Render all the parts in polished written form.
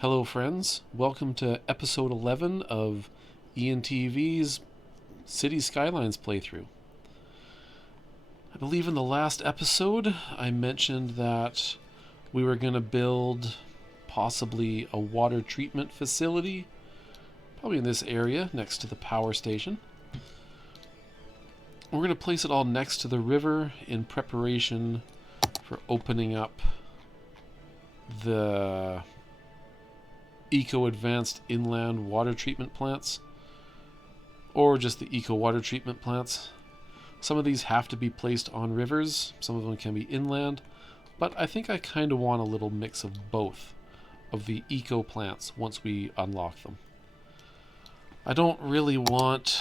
Hello, friends. Welcome to episode 11 of ENTV's City Skylines playthrough. I believe in the last episode I mentioned that we were going to build possibly a water treatment facility, probably in this area next to the power station. We're going to place it all next to the river in preparation for opening up the eco-advanced inland water treatment plants, or just the eco-water treatment plants. Some of these have to be placed on rivers, some of them can be inland, but I think I kind of want a little mix of both of the eco plants once we unlock them. I don't really want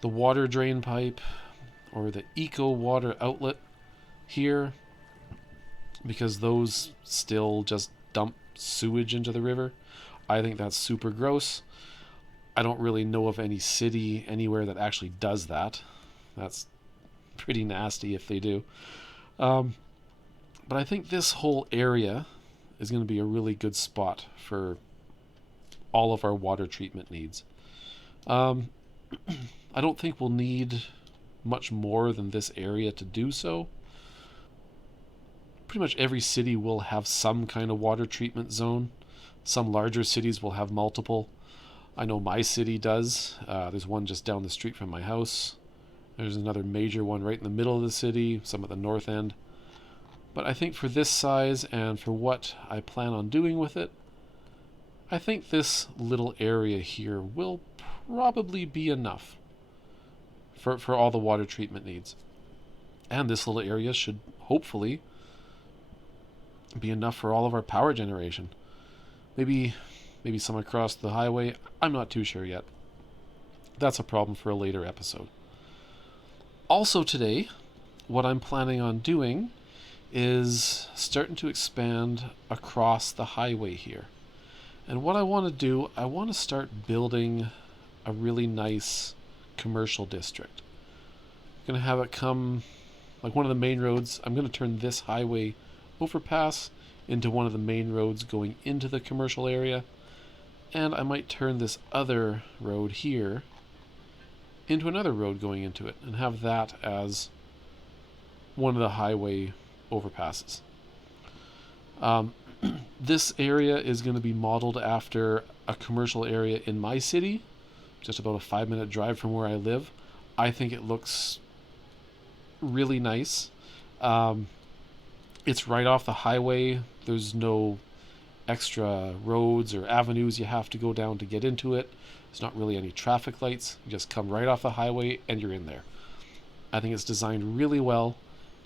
the water drain pipe or the eco water outlet here, because those still just dump sewage into the river. I think that's super gross. I don't really know of any city anywhere that actually does that. That's pretty nasty if they do. But I think this whole area is going to be a really good spot for all of our water treatment needs. I don't think we'll need much more than this area to do so. Pretty much every city will have some kind of water treatment zone. Some larger cities will have multiple. I know my city does. There's one just down the street from my house. There's another major one right in the middle of the city, some at the north end. But I think for this size and for what I plan on doing with it, I think this little area here will probably be enough for all the water treatment needs. And this little area should hopefully be enough for all of our power generation. Maybe some across the highway. I'm not too sure yet. That's a problem for a later episode. Also today, what I'm planning on doing is starting to expand across the highway here. And what I want to do, I want to start building a really nice commercial district. I'm going to have it come like one of the main roads. I'm going to turn this highway overpass into one of the main roads going into the commercial area, and I might turn this other road here into another road going into it and have that as one of the highway overpasses. This area is going to be modeled after a commercial area in my city, just about a 5-minute drive from where I live. I think it looks really nice. It's right off the highway. There's no extra roads or avenues you have to go down to get into it. There's not really any traffic lights. You just come right off the highway and you're in there. I think it's designed really well,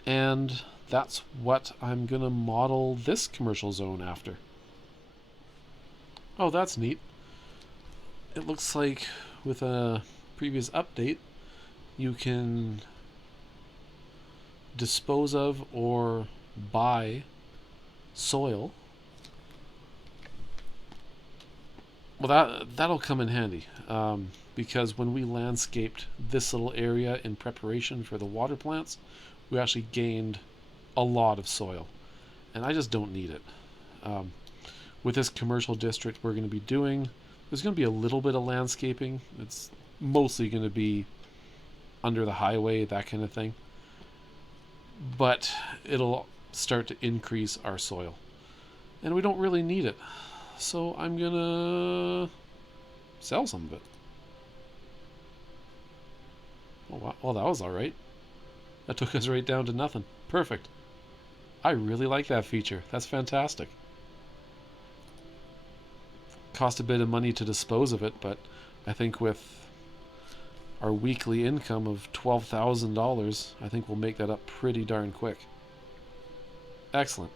and that's what I'm going to model this commercial zone after. Oh, that's neat. It looks like with a previous update, you can dispose of or buy soil. Well, that'll come in handy, because when we landscaped this little area in preparation for the water plants, we actually gained a lot of soil, and I just don't need it. With this commercial district we're going to be doing, there's going to be a little bit of landscaping. It's mostly going to be under the highway, that kind of thing, but it'll start to increase our soil, and we don't really need it, so I'm gonna sell some of it. Oh, well, that was alright. That took us right down to nothing. Perfect. I really like that feature. That's fantastic. Cost a bit of money to dispose of it, but I think with our weekly income of $12,000, I think we'll make that up pretty darn quick. Excellent.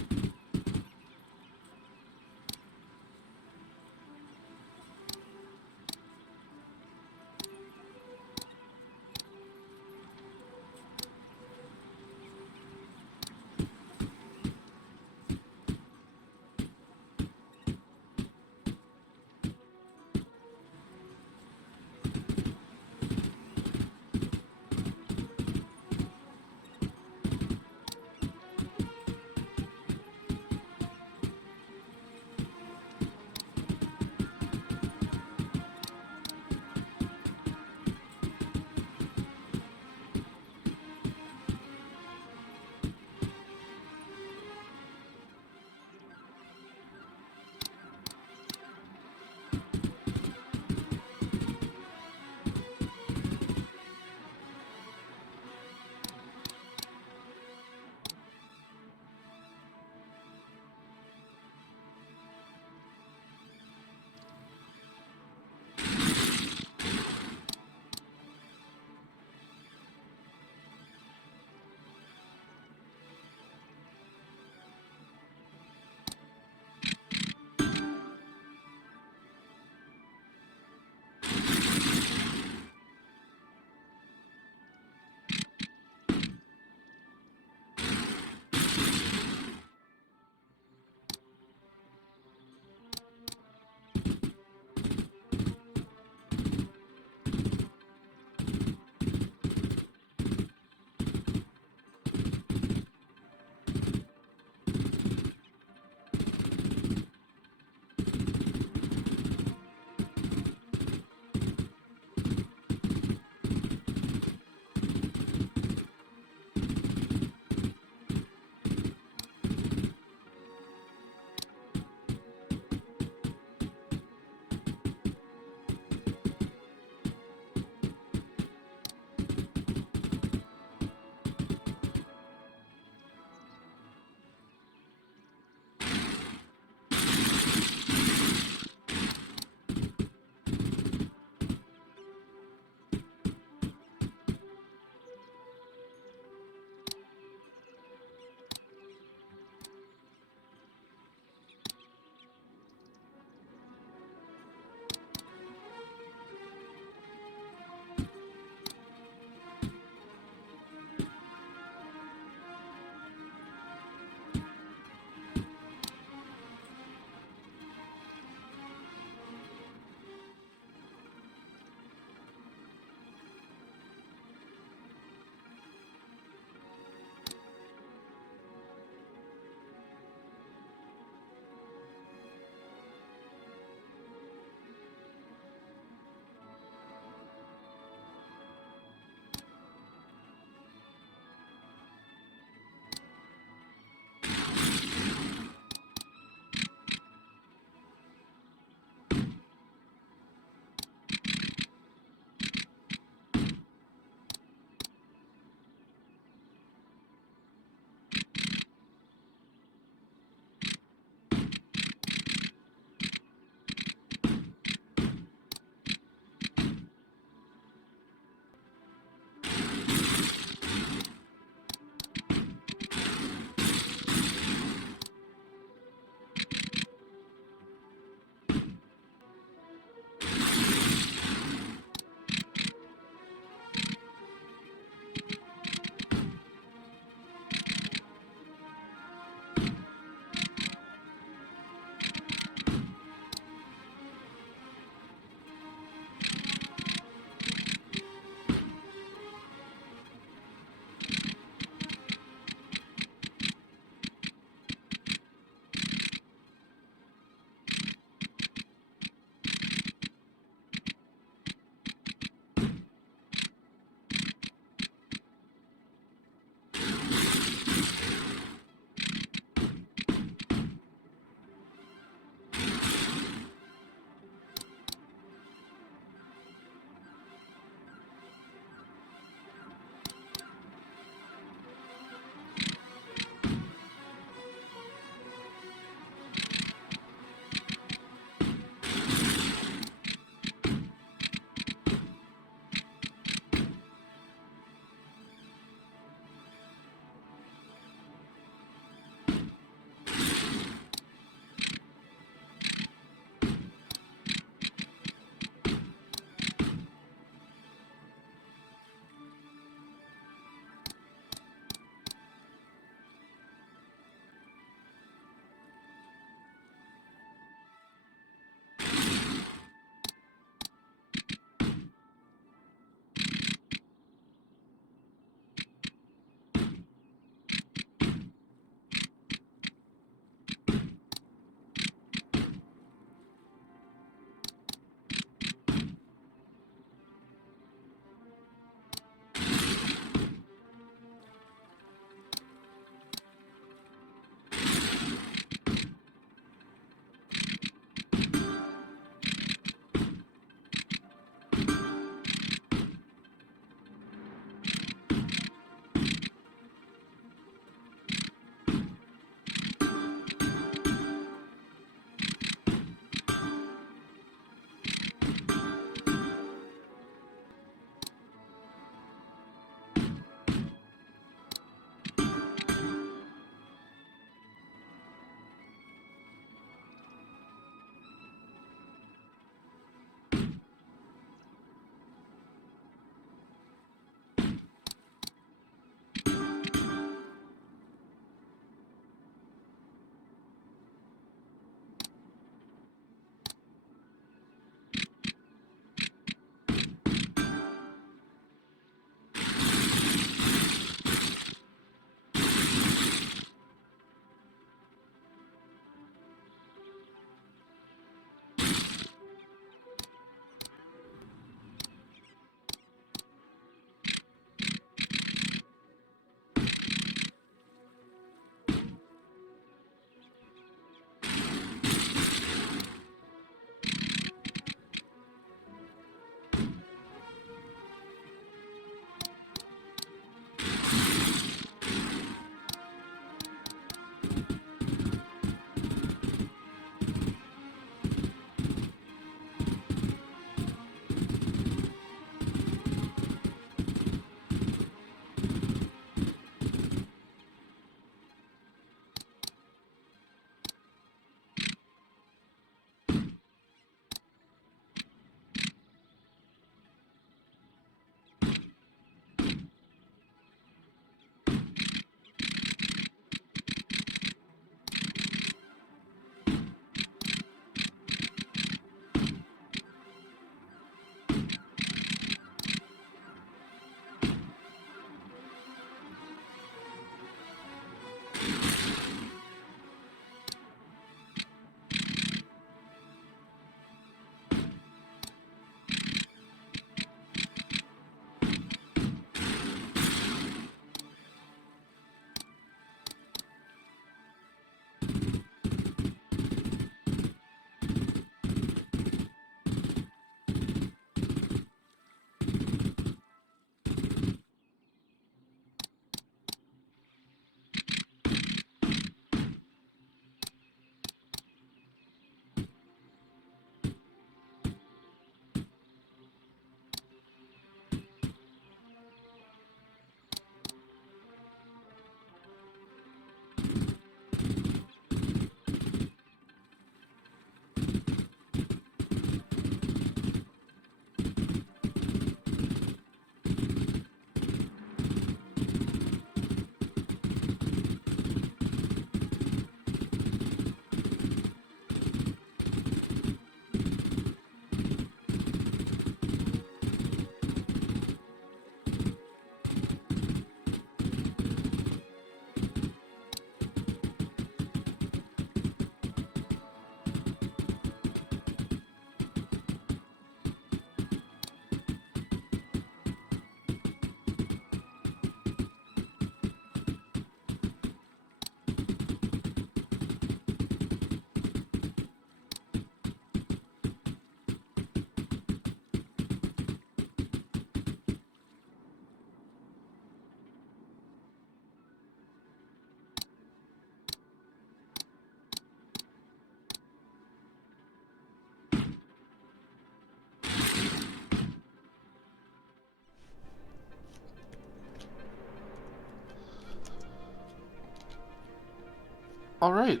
All right,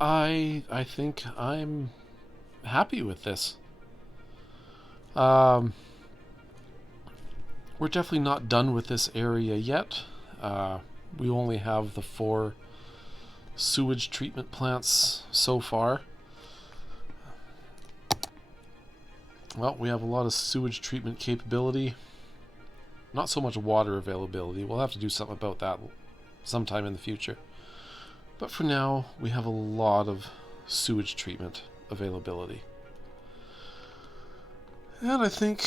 I think I'm happy with this. Um, we're definitely not done with this area yet. We only have the 4 sewage treatment plants so far. Well, we have a lot of sewage treatment capability. Not so much water availability. We'll have to do something about that sometime in the future. But for now, we have a lot of sewage treatment availability. And I think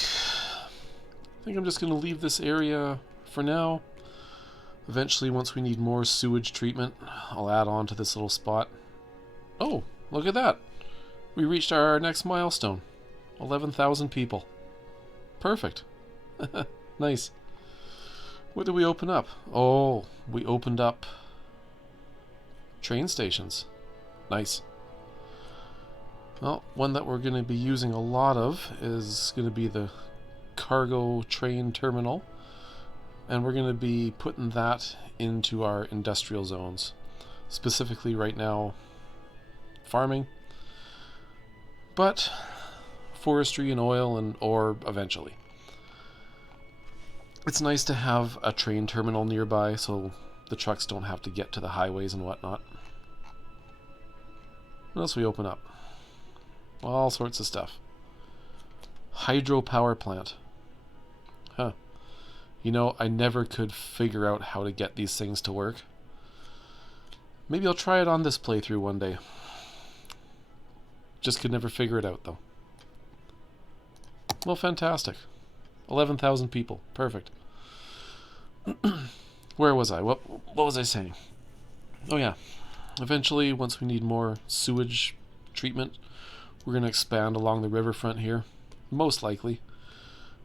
I'm just going to leave this area for now. Eventually, once we need more sewage treatment, I'll add on to this little spot. Oh, look at that. We reached our next milestone. 11,000 people. Perfect. Nice. What did we open up? Oh, we opened up train stations. Nice. Well, one that we're going to be using a lot of is going to be the cargo train terminal. And we're going to be putting that into our industrial zones. Specifically right now, farming. But forestry and oil and ore eventually. It's nice to have a train terminal nearby so the trucks don't have to get to the highways and whatnot. What else we open up? All sorts of stuff. Hydropower plant. Huh. You know, I never could figure out how to get these things to work. Maybe I'll try it on this playthrough one day. Just could never figure it out, though. Well, fantastic. 11,000 people. Perfect. Where was I? What was I saying? Oh, yeah. Eventually, once we need more sewage treatment, we're going to expand along the riverfront here. Most likely.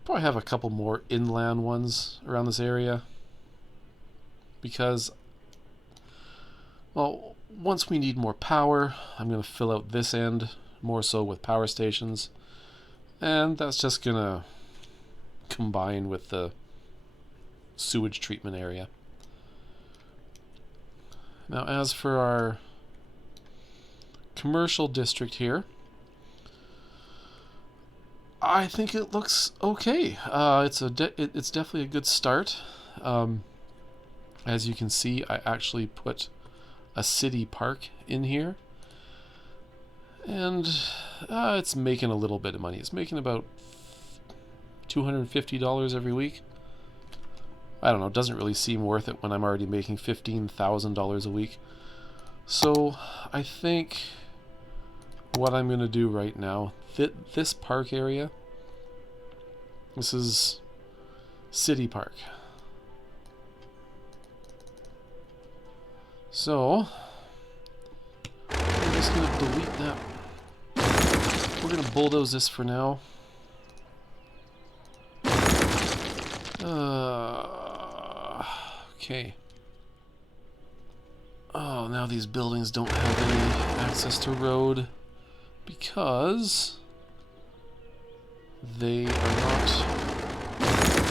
Probably have a couple more inland ones around this area. Because, well, once we need more power, I'm going to fill out this end more so with power stations. And that's just going to combine with the sewage treatment area. Now, as for our commercial district here, I think it looks okay. It's definitely a good start. As you can see, I actually put a city park in here, and it's making a little bit of money. It's making about $250 every week. I don't know, it doesn't really seem worth it when I'm already making $15,000 a week. So I think what I'm going to do right now, this park area, this is City Park. So I'm just going to delete that. We're going to bulldoze this for now. Okay. Oh, now these buildings don't have any access to road because they are not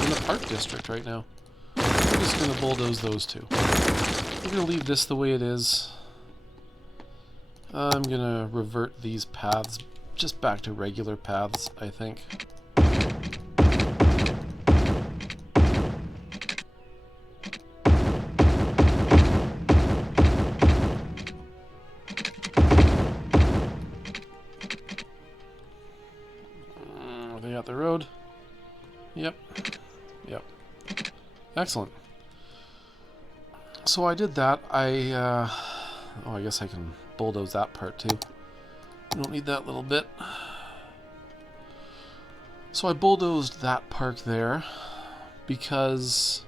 in the park district right now. We're just going to bulldoze those two. We're going to leave this the way it is. I'm going to revert these paths just back to regular paths, I think. The road. Yep. Excellent. So I did that. I guess I can bulldoze that part too. I don't need that little bit. So I bulldozed that park there because,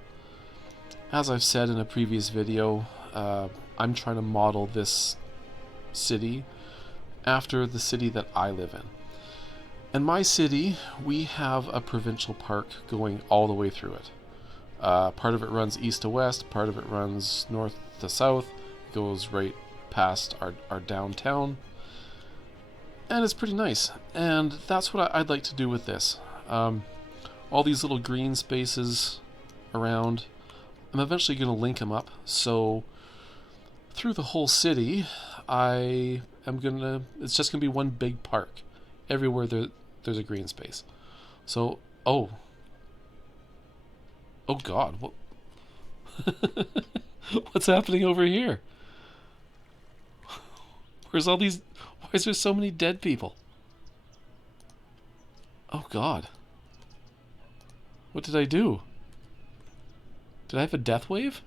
as I've said in a previous video, I'm trying to model this city after the city that I live in. In my city, we have a provincial park going all the way through it. Part of it runs east to west, part of it runs north to south, goes right past our downtown, and it's pretty nice. And that's what I'd like to do with this. All these little green spaces around, I'm eventually going to link them up, so through the whole city, it's just gonna be one big park. Everywhere there's a green space. So, oh God, what? What's happening over here? Where's all these? Why is there so many dead people? Oh God. What did I do? Did I have a death wave?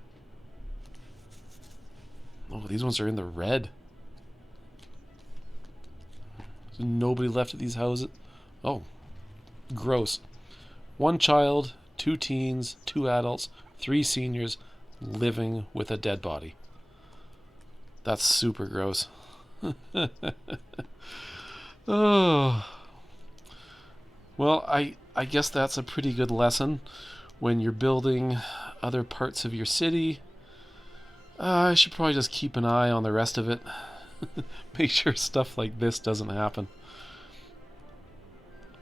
Oh, these ones are in the red. There's nobody left at these houses. Oh, gross. 1 child, 2 teens, 2 adults, 3 seniors living with a dead body. That's super gross. Oh. Well, I guess that's a pretty good lesson when you're building other parts of your city. I should probably just keep an eye on the rest of it. Make sure stuff like this doesn't happen.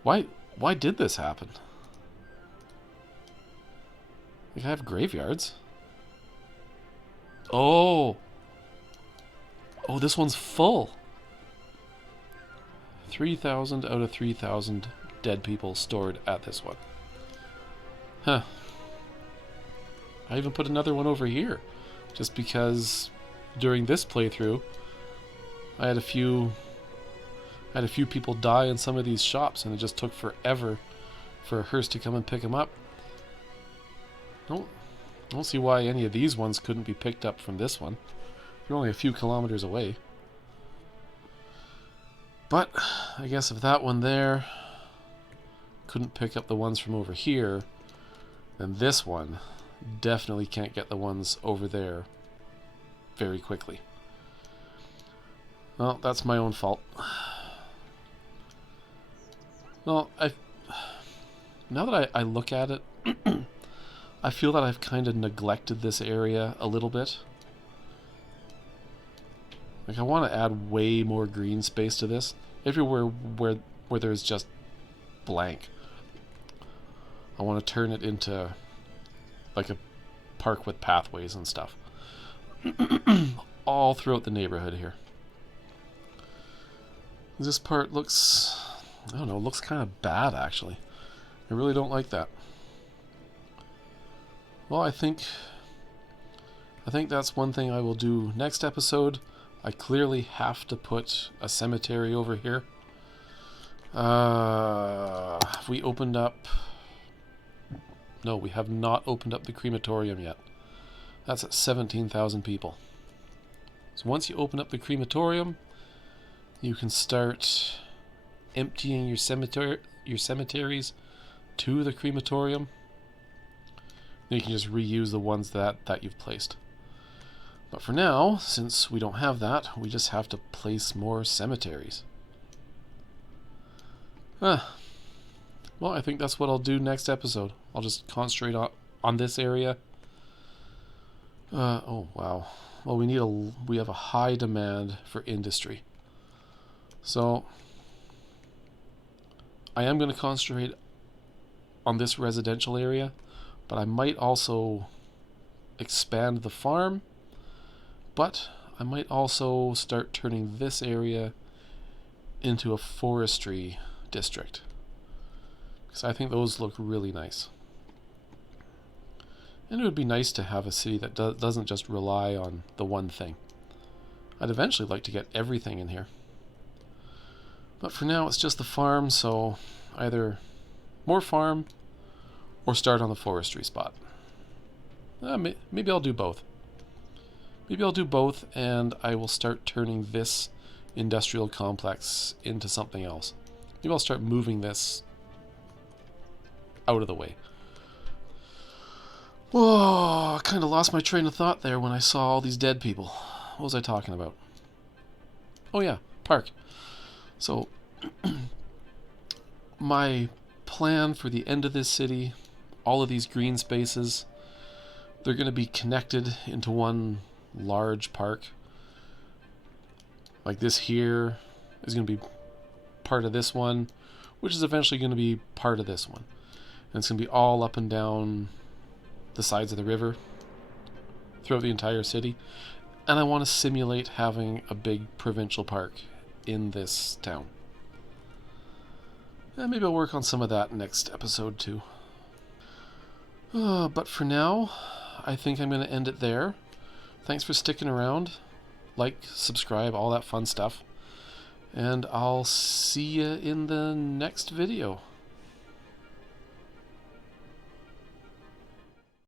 Why did this happen? Like, I have graveyards. Oh, this one's full. 3,000 out of 3,000 dead people stored at this one. Huh. I even put another one over here, just because during this playthrough, I had a few people die in some of these shops, and it just took forever for a hearse to come and pick them up. I don't see why any of these ones couldn't be picked up from this one. They're only a few kilometers away. But I guess if that one there couldn't pick up the ones from over here, then this one definitely can't get the ones over there very quickly. Well, that's my own fault. Well, now that I look at it, I feel that I've kind of neglected this area a little bit. Like, I want to add way more green space to this. Everywhere where there's just blank, I want to turn it into like a park with pathways and stuff. All throughout the neighborhood here. This part looks, I don't know, looks kind of bad actually. I really don't like that. Well, I think that's one thing I will do next episode. I clearly have to put a cemetery over here. Have we opened up? No, we have not opened up the crematorium yet. That's at 17,000 people. So once you open up the crematorium, you can start emptying your cemeteries to the crematorium. Then you can just reuse the ones that you've placed. But for now, since we don't have that, we just have to place more cemeteries. Well, I think that's what I'll do next episode. I'll just concentrate on this area. Oh wow. Well, we have a high demand for industry. So I am going to concentrate on this residential area, but I might also expand the farm. But I might also start turning this area into a forestry district, because I think those look really nice. And it would be nice to have a city that doesn't just rely on the one thing. I'd eventually like to get everything in here. But for now it's just the farm, so either more farm or start on the forestry spot. Maybe I'll do both. Maybe I'll do both, and I will start turning this industrial complex into something else. Maybe I'll start moving this out of the way. Whoa, I kind of lost my train of thought there when I saw all these dead people. What was I talking about? Oh yeah, park. So, my plan for the end of this city, all of these green spaces, they're going to be connected into one large park. Like this here is going to be part of this one, which is eventually going to be part of this one. And it's going to be all up and down the sides of the river throughout the entire city. And I want to simulate having a big provincial park in this town. And maybe I'll work on some of that next episode too. But for now, I think I'm going to end it there. Thanks for sticking around. Like, subscribe, all that fun stuff. And I'll see you in the next video.